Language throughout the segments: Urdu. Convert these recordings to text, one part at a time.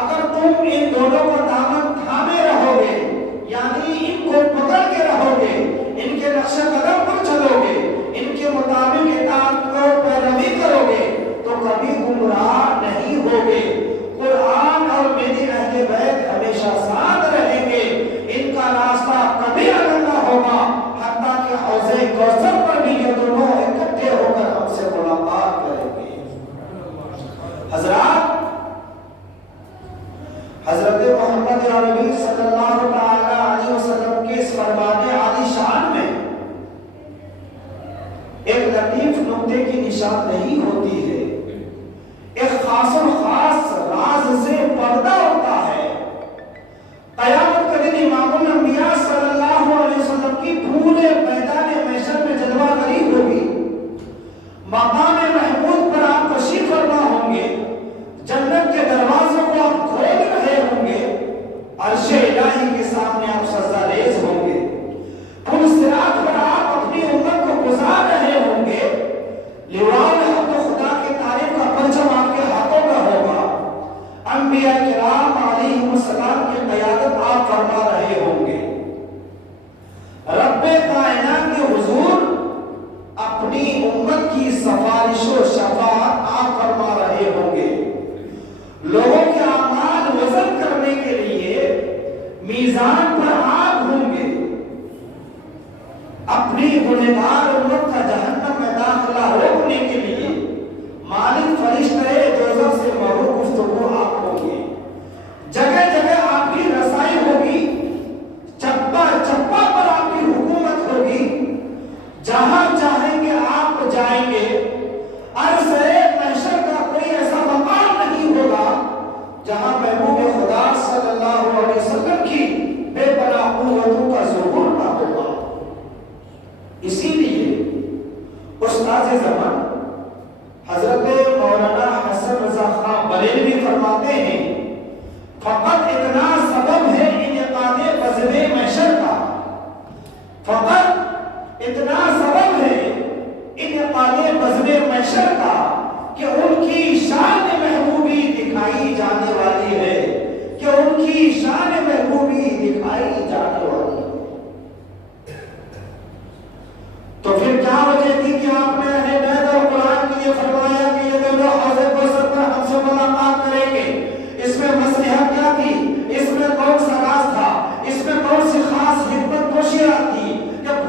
اگر تم ان دونوں کا دامن حضرت محمد عربی صلی اللہ تعالی علیہ وسلم کے اس فرمان عالی شان میں ایک لطیف نقطے کی نشاندہی ہوتی ہے، ایک خاص و خاص راز سے پردہ ہوتا ہے۔ قیامت کے دن امام الانبیاء صلی اللہ علیہ وسلم کی پورے میدان محشر میں جلوہ گری ہوگی، مقام محمود پر آپ تشریف فرما ہوں گے، جنت کے دروازوں کو آپ کھول رہے ہوں گے، عرش الہی کے سامنے آپ سجدہ ریز ہوں گے، پل صراط پر آپ اپنی امت کو گزار رہے ہوں گے، لواء الحق خدا کی تعریف کا پرچم آپ کے ہاتھوں میں ہوگا، انبیاء کرام علیہم السلام کی قیادت آپ فرما رہے ہوں گے، رب کائنات کے حضور اپنی امت کی سفارش و شفاعت آپ فرما رہے ہوں گے، لوگوں کے اعمال وزن کرنے کے لیے میزان پر آپ ہوں گے، اپنی گنہگار امت کا جہنم میں داخلہ روکنے کے لیے مالک فرشتے دوزخ سے محو گفتگو آپ ہوں گے، جگہ جگہ آپ کی رسائی ہوگی، چپا چپا پر آپ کی حکومت ہوگی، جہاں چاہیں گے آپ جائیں گے، عرض محشر کا کوئی ایسا مقام نہیں ہوگا جہاں محبوب خدا صلی اللہ علیہ وسلم کی بے پناہ قوتوں کا ظہور نہ ہوگا۔ اسی لیے استاد زمان حضرت مولانا حسن رضا خان بریلوی فرماتے ہیں، فقط اتنا سبب ہے انعقاد بزم محشر کا، فقط اتنا سبب ہے انعقاد بزم محشر کا کہ ان کی شان محبوبی دکھائی جانے والی ہے، کہ ان کی شان محبوبی دکھائی جانے والی ہے۔ تو پھر کیا وجہ تھی کہ آپ نے اہل بیت اور قرآن کے لیے فرمایا کہ یہ دونوں حوض کوثر پر ہم سے ملاقات کریں گے؟ اس میں مصلحت کیا تھی؟ اس میں کون سا راز تھا؟ اس میں کون سی خاص حکمت کوشیاں تھی کہ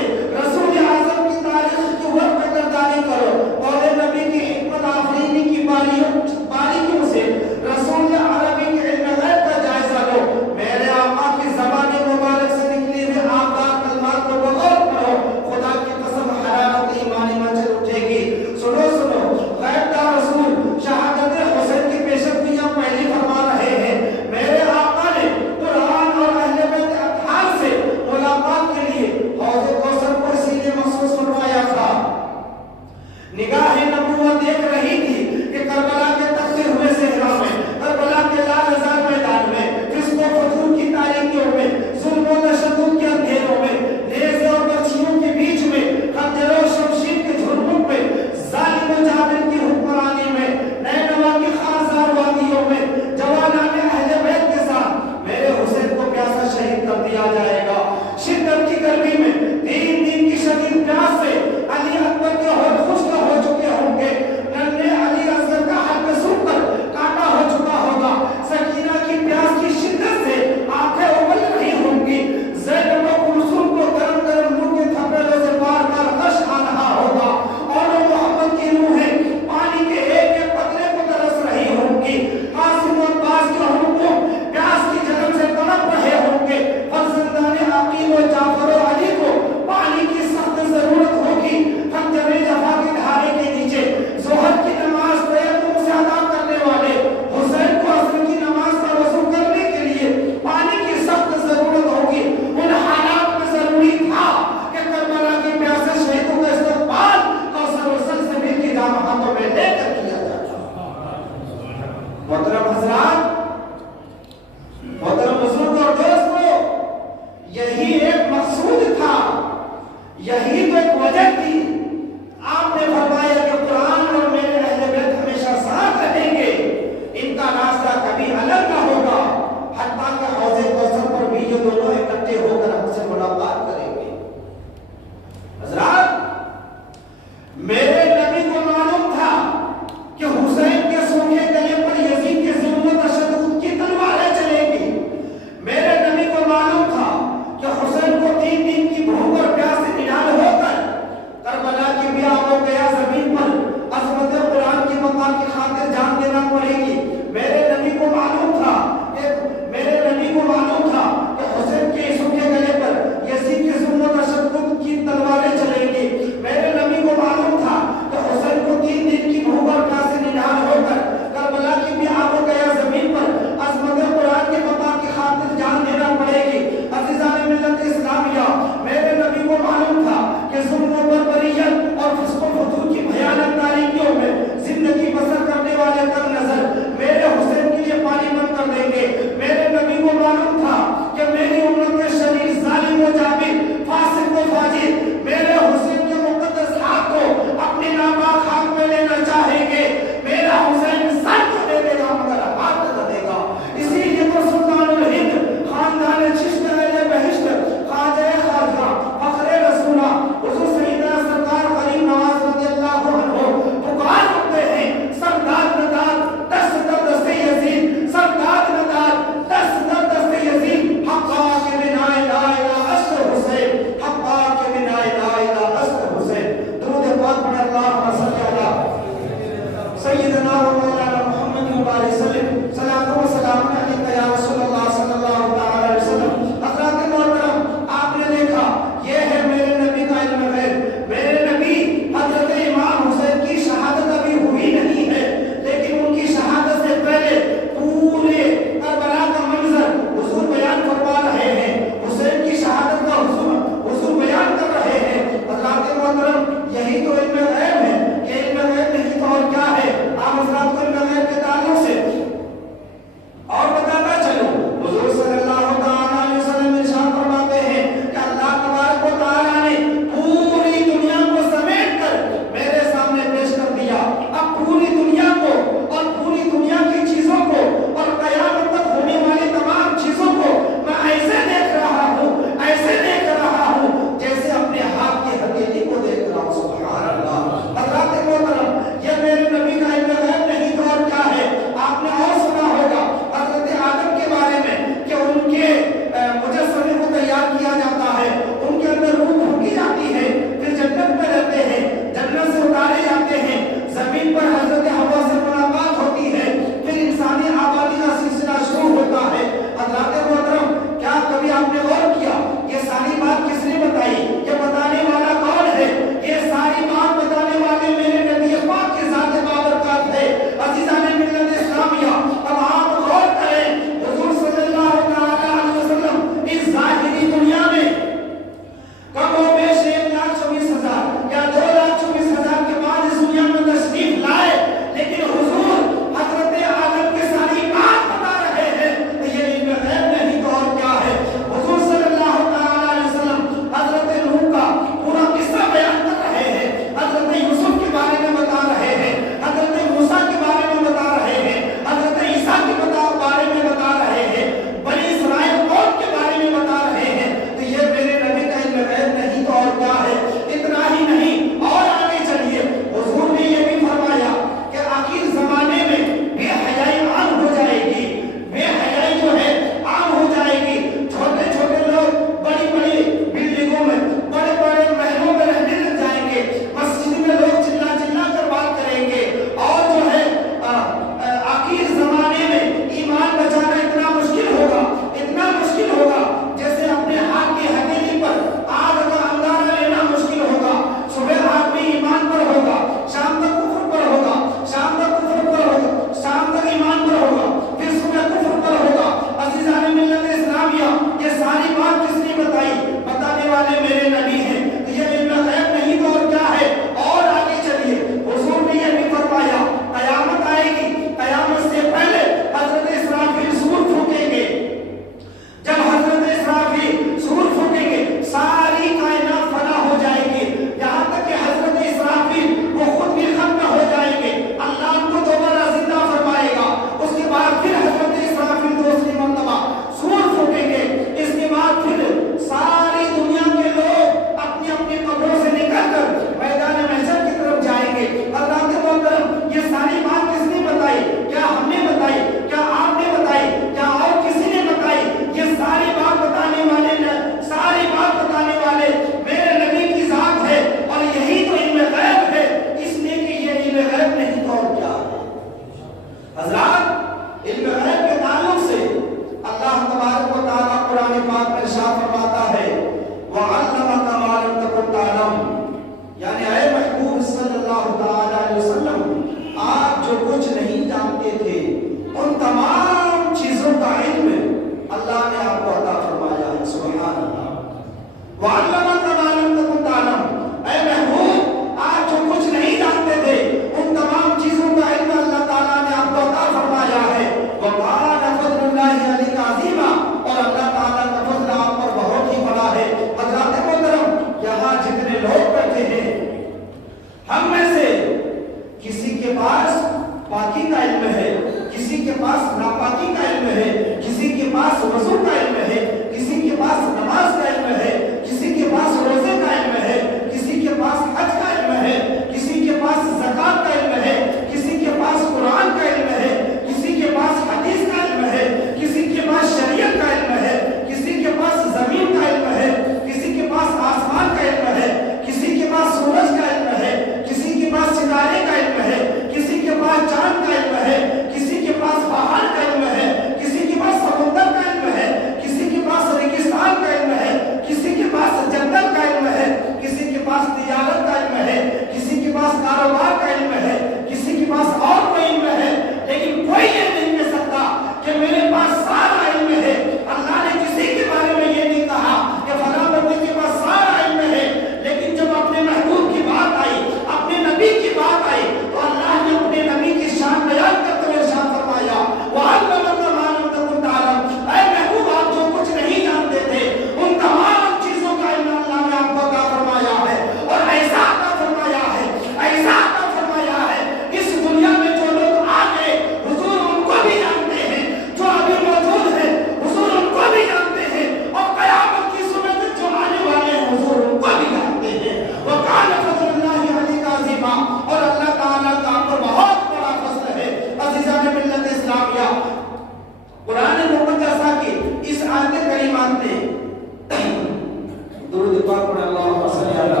اللهم صل علی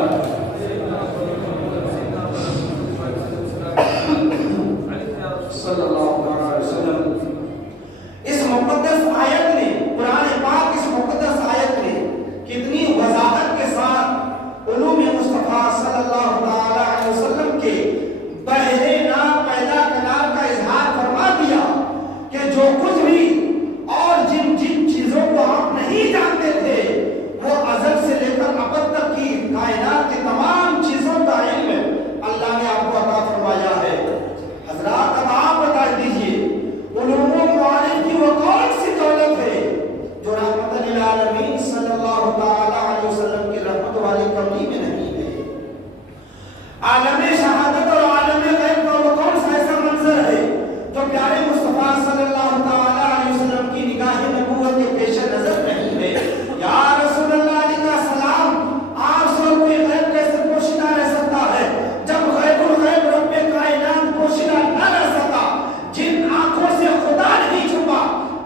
صلی اللہ علیہ وسلم. اس مقدس آیت نے، قرآن پاک اس مقدس آیت نے کتنی وضاحت کے ساتھ علوم مصطفیٰ صلی اللہ علیہ وسلم کے بہرے نام پیدا کلام کا اظہار فرما دیا کہ جو کچھ بھی اور جن جن چیزوں کو آپ نہیں جانتے تھے وہ ازل سے لے کر ابد تک کی کائنات کی تمام چیزوں کا علم اللہ نے آپ کو عطا فرمایا ہے. حضرات اب آپ بتا دیجئے علوم و معارف کی وہ کون سی دولت ہے جو رحمت للعالمین صلی اللہ تعالی علیہ وسلم کی رحمت والی کمری میں نہیں ہے. عالم شہادت اور عالم غیب کا وہ کون سا ایسا منظر ہے جو پیارے مصطفیٰ صلی اللہ تعالی علیہ وسلم کی نگاہ نبوت کے پیش نظر نہیں ہے. یا رسول اللہ علیہ السلام آپ سے کوئی غیب کیسے پوشیدہ رہ سکتا ہے جب غیب الغیب رب کائنات پوشیدہ نہ رہ سکا. جن آنکھوں سے خدا نہیں چھپا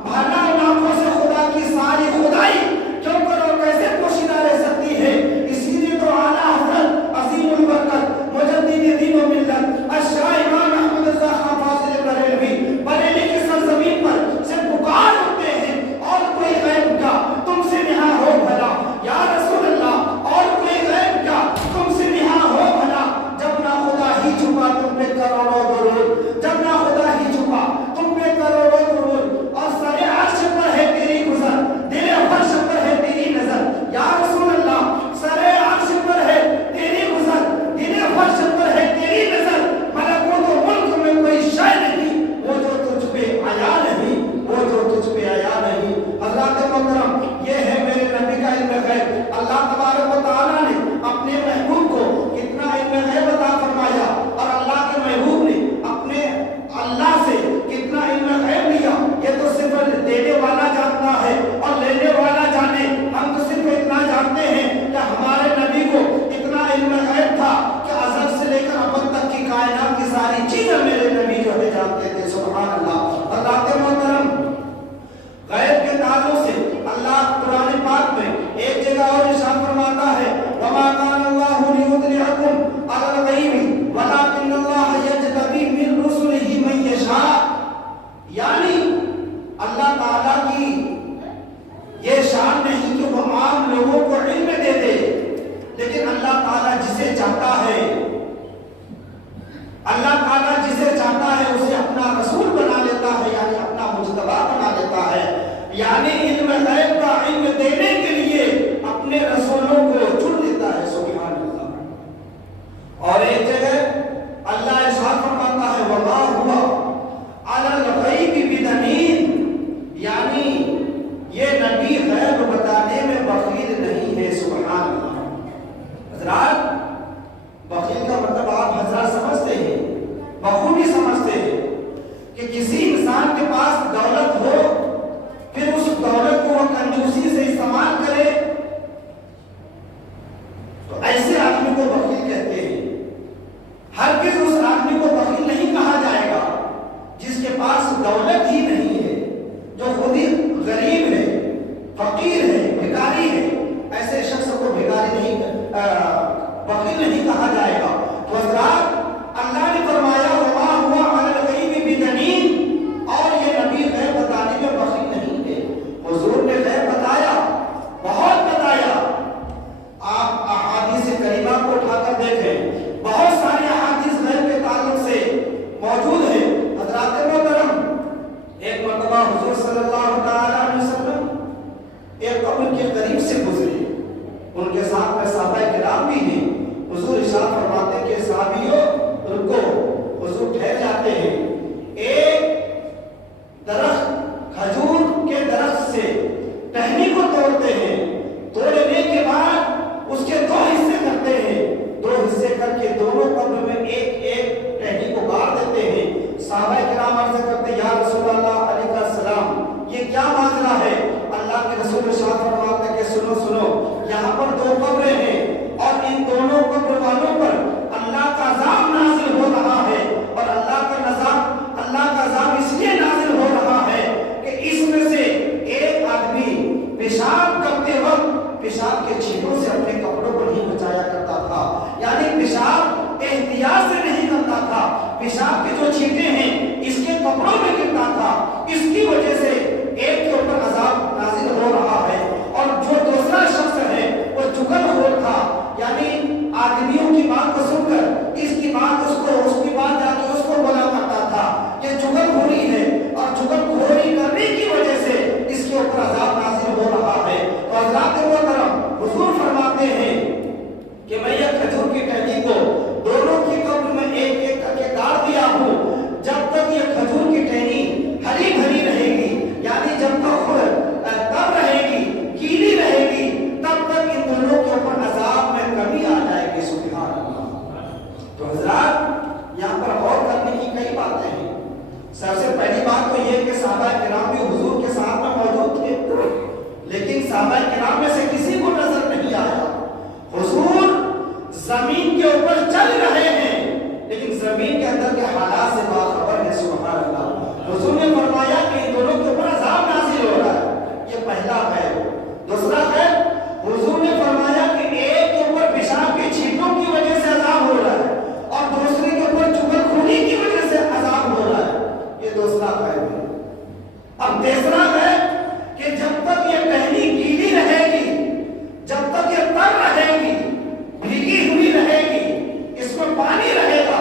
بھلا ان آنکھوں سے خدا کی ساری خدائی کیوں کر اور کیسے پوشیدہ رہ سکتی ہے. اسی لیے تو اعلیٰ حضرت عظیم البرکت مجدد دین و ملت اشرا امام احمد رضا خان فاضل بریلوی بریلی کی سرزمین پر سے پکار اٹھتے ہیں اور کوئی غیب کا تم سے نہا ہو بھلا. یا رسول اللہ اور کوئی غیب کا تم سے نہا ہو بھلا. جب نہ خدا ہی چھپا تم پہ کروڑوں درود، جب نہ خدا ہی چھپا تم پہ کروڑوں درود اور سر عرش پر ہے تیری گزر، دل فرش پر ہے تیری نظر. یا رسول اللہ سر عرش پر ہے تیری گزر، دل فرش پر ہے تیری نظر. ملکوت و ملک میں کوئی شے نہیں وہ جو تجھ پہ آیا نہیں، وہ جو تجھ پہ آیا نہیں. حضرات محترم یہ ہے میرے نبی کا علم غیب. اللہ تبارک و تعالیٰ نے اپنے محبوب کو کتنا علم غیب عطا فرمایا اور اللہ کے محبوب نے اپنے اللہ سے کتنا علم غیب لیا. یہ تو صرف دینے والا جانتا ہے اور لینے والا جانے. ہم تو صرف اتنا جانتے ہیں کہ ہمارے نبی کو اتنا علم غیب تھا کہ ازل سے لے کر ابد تک کی کائنات کی ساری چیزیں میرے نبی جو ہے جانتے تھے. سبحان اللہ. حضرات محترم غیب کے تعلق سے اللہ قرآن پاک میں ایک جگہ اور ارشاد فرماتا ہے وَمَا كَانَ اللَّهُ لِيُطْلِعَكُمْ عَلَى الْغَيْبِ وَلَٰكِنَّ اللَّهَ يَجْتَبِي مِن رُّسُلِهِ مَن يَشَاءُ. یعنی اللہ تعالیٰ کی یہ شان نہیں کہ وہ عام لوگوں کو علم دے دے، لیکن اللہ تعالیٰ جسے چاہتا ہے، اللہ تعالیٰ جسے چاہتا ہے اسے اپنا رسول بنا لیتا ہے، یعنی اپنا مجتبی بنا لیتا ہے. یعنی علم غیب کا علم دینے کے لیے اپنے رسولوں کو چن لیتا ہے. سبحان اللہ. اور ایک جگہ اللہ ارشاد فرماتا ہے وما هو علی الغیب بضنین. یعنی یہ نبی غیب بتانے میں بخیل نہیں ہے. سبحان اللہ. حضرات بخیل کا مطلب آپ حضرات سمجھتے ہیں، بخوبی سمجھتے ہیں کہ کسی انسان کے پاس دولت ہو پھر اس دولت کو وہ کنجوسی سے استعمال کرے تو ایسے آدمی کو بخیل کہتے ہیں. ہرگز اس آدمی کو بخیل نہیں کہا جائے گا جس کے پاس دولت ہی نہیں ہے، جو خود ہی غریب ہے، فقیر ہے، بھکاری ہے. ایسے شخص کو بھکاری نہیں بخیل نہیں کہا جائے گا. تو حضرات اللہ نے فرمایا وما هو علی الغیب بضنین، اور یہ نبی غیب بتانے میں بخیل نہیں ہے. حضور نے غیب بتایا، بہت بتایا. آپ احادیث کریمہ کو اٹھا کر دیکھیں، بہت ساری احادیث غیب کے تعلق سے موجود ہیں. حضرات محترم ایک مرتبہ حضور صلی اللہ تعالی علیہ وسلم ایک قبر کے قریب سے گزرے، ان کے ساتھ میں صحابہ کرام بھی ہیں. حضور ارشاد فرماتے کہ صحابیوں رکو. حضور ٹھہر جاتے ہیں. ایک درخت کھجور کے درخت سے ٹہنی کو توڑتے ہیں. توڑنے کے بعد اس کے دو حصے کرتے ہیں. دو حصے کر کے دونوں قبر میں ایک ایک ٹہنی کو گاڑ دیتے ہیں. صحابہ کرام عرض کرتے یا رسول اللہ علیہ السلام یہ کیا ماجرا ہے؟ اللہ کے رسول ارشاد فرماتے کہ سنو سنو، یہاں پر دو قبریں ہیں اور زمین کے اوپر چل رہے ہیں لیکن زمین کے اندر کے حالات سے باخبر ہے. سبحان اللہ. حضور نے فرمایا کہ ان دونوں کے اوپر عذاب نازل ہو رہا ہے. یہ پہلا ہے. دوسرا ہے حضور نے فرمایا کہ ایک کے اوپر پیشاب کے چھینٹوں کی وجہ سے عذاب ہو رہا ہے اور دوسرے کے اوپر چغل خونی کی وجہ سے عذاب ہو رہا ہے. یہ دوسرا ہے. اب تیسرا ہے کہ جب تک یہ پہلی گیلی رہے گی، جب تک یہ تر رہے گی، بھیگی ہوئی رہے گی، اس میں پانی رہے گا،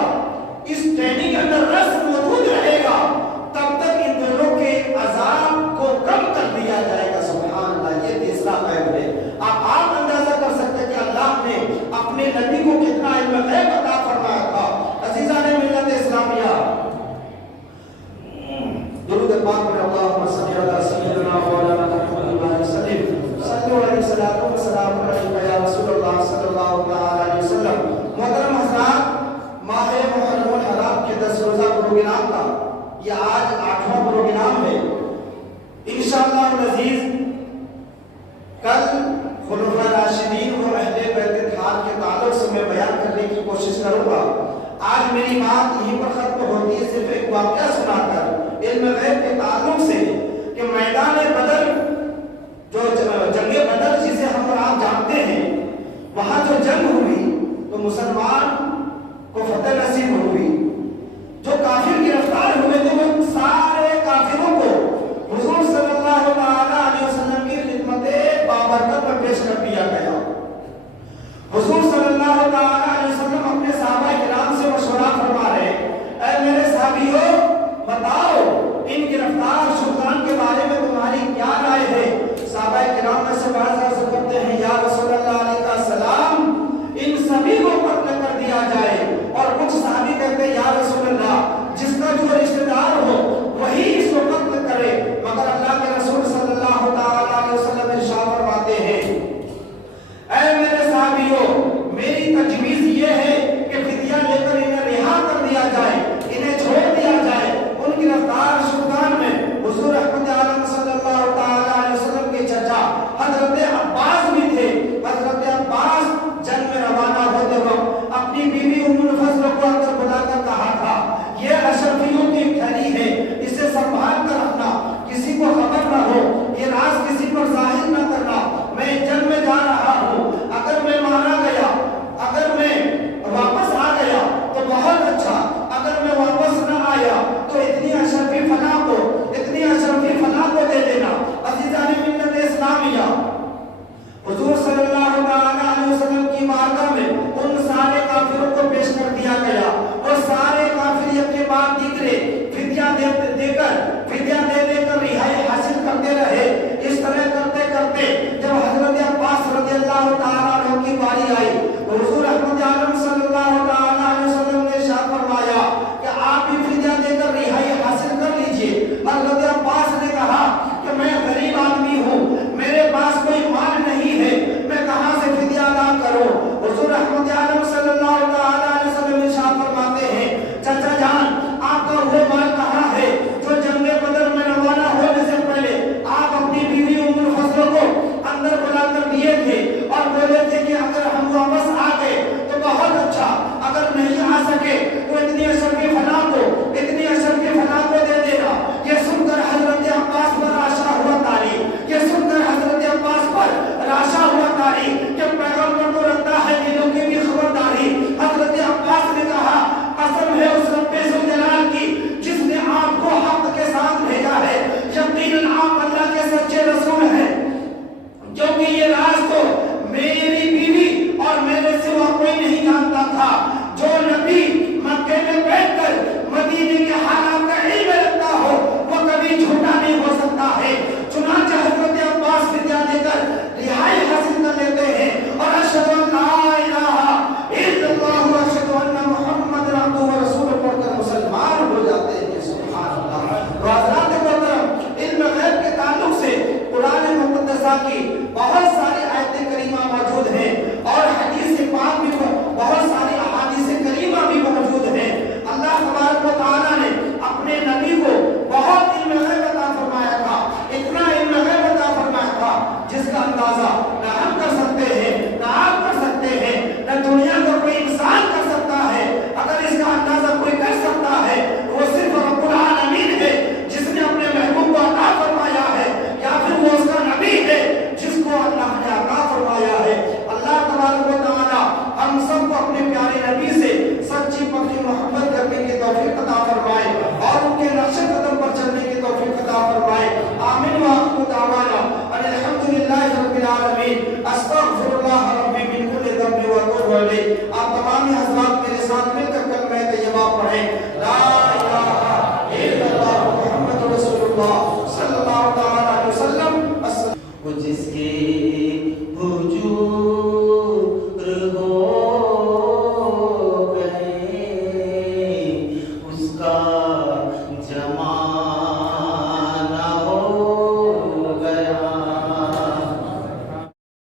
اس ٹہنی کے اندر رس موجود رہے گا، تب تک ان دونوں کے عذاب کو کم کر دیا جائے گا. سبحان اللہ. یہ تیسرا غیب ہے. آپ اندازہ کر سکتے ہیں کہ اللہ نے اپنے نبی کو کتنا علم غیب عطا فرمایا تھا. عزیزان ملت اسلامیہ، درود پاک میں اللہم صلی علی سیدنا مولانا محمد علیہ وسلم. صلو علیہ وسلم و سلام علیکہ یا رسول اللہ صلی اللہ علیہ وسلم. محترم حضرات، ماہ محرم الحرام کے 10 روزہ پروگرام کا یہ آج 8واں پروگرام ہے. انشاءاللہ العزیز کل خلفاء راشدین و اہل بیت اطہار کے تعلق سے میں بیان کرنے کی کوشش کروں گا. آج میری بات یہیں پر ختم ہوتی ہے صرف ایک واقعہ سنا کر علم غیب کے تعلق سے کہ میدان بدر، جو جنگ بدر جسے ہم اور آپ جانتے ہیں، وہاں جو جنگ ہوئی تو مسلمان کو فتح نصیب ہوئی. جو کافر گرفتار ہوئے تھے وہ سارے کافروں کو حضور صلی اللہ علیہ وسلم کی خدمت بابرکت میں پیش کر دیا گیا. حضور صلی اللہ علیہ وسلم اپنے صحابہ کرام سے مشورہ فرما رہے ہیں، اے میرے صحابیوں، بتاؤ ان گرفتار شدگان کے بارے میں تمہاری کیا رائے ہے؟ صحابہ کرام میں سے بعض عرض کرتے ہیں، یا رسول اللہ علیہ السلام، ان سبھی کو قتل کر دیا جائے. اور کچھ صحابی کہتے ہیں، یا رسول اللہ، جس کا جو رشتہ دار ہو وہی اس کو قتل کرے. مگر اللہ کے رسول صلی اللہ علیہ وسلم ارشاد فرماتے ہیں، اے میرے صحابیوں، میری تجویز یہ ہے کہ فدیہ لے کر انہیں رہا کر دیا جائے، انہیں چھوڑ دیا جائے. ان گرفتار شدگان میں حضور رحمت عالم صلی اللہ علیہ وسلم کے چچا حضرت عباس بھی تھے. حضرت عباس جنگ میں روانہ ہوتے وقت اپنی بیوی ام الفضل کو اندر بلا کر کہا تھا، یہ اشرفیوں کی تھیلی ہے، اسے سنبھال کر رکھنا، کسی کو خبر نہ ہو، یہ راز کسی پر ظاہر نہ کرنا. میں جنگ میں جا رہا ہوں، اگر میں مارا گیا، اگر میں واپس آ گیا تو بہت اچھا، اگر میں واپس نہ آیا تو اتنی اشرفی فلاں کو، اتنی اشرفی فلاں کو دے دینا. عزیزان ملت اسلامیہ، حضور صلی اللہ علیہ وسلم کی بارگاہ میں ان سارے کافروں کو پیش کر دیا گیا اور سارے کافر ایک کے بعد دیگرے فدیہ دے کر رہائی حاصل کرتے رہے. اس طرح کرتے کرتے جب حضرت عباس رضی اللہ تعالیٰ عنہ کی باری آئی، حضور رحمت عالم صلی اللہ علیہ وسلم نے ارشاد فرمایا کہ آپ بھی فدیہ دے کر رہائی حاصل کر لیجئے. حضرت عباس نے کہا کہ میں غریب آدمی ہوں، میرے پاس کوئی مال نہیں ہے، میں کہاں سے فدیہ ادا کروں؟ حضور رحمت عالم صلی اللہ علیہ وسلم ارشاد فرماتے ہیں، چچا جان، آپ کا وہ مال کہاں ہے جو جنگ بدر میں روانہ ہونے سے پہلے آپ اپنی بیوی ام الفضل کو اندر بلا کر دیے تھے اور بولے تھے کہ اگر ہم واپس آ گئے تو بہت اچھا، اگر نہیں آ سکے تو اتنی اشرفی فلاں کو، اتنی اشرفی فلاں کو دے دینا. یہ سن کر حضرت عباس پر راشا ہوا تاری، یہ سن کر حضرت عباس پر راشا ہوا تاری کہ پیغمبر کو رکھتا ہے دلوں کی بھی خبرداری. حضرت عباس نے کہا، قسم ہے اس رب ذوالجلال کی جس نے آپ کو حق کے ساتھ بھیجا ہے، یقیناً آپ اللہ کے سچے رسول ہیں، کیونکہ یہ راز تو میری بیوی اور میرے سوا کوئی نہیں جانتا تھا.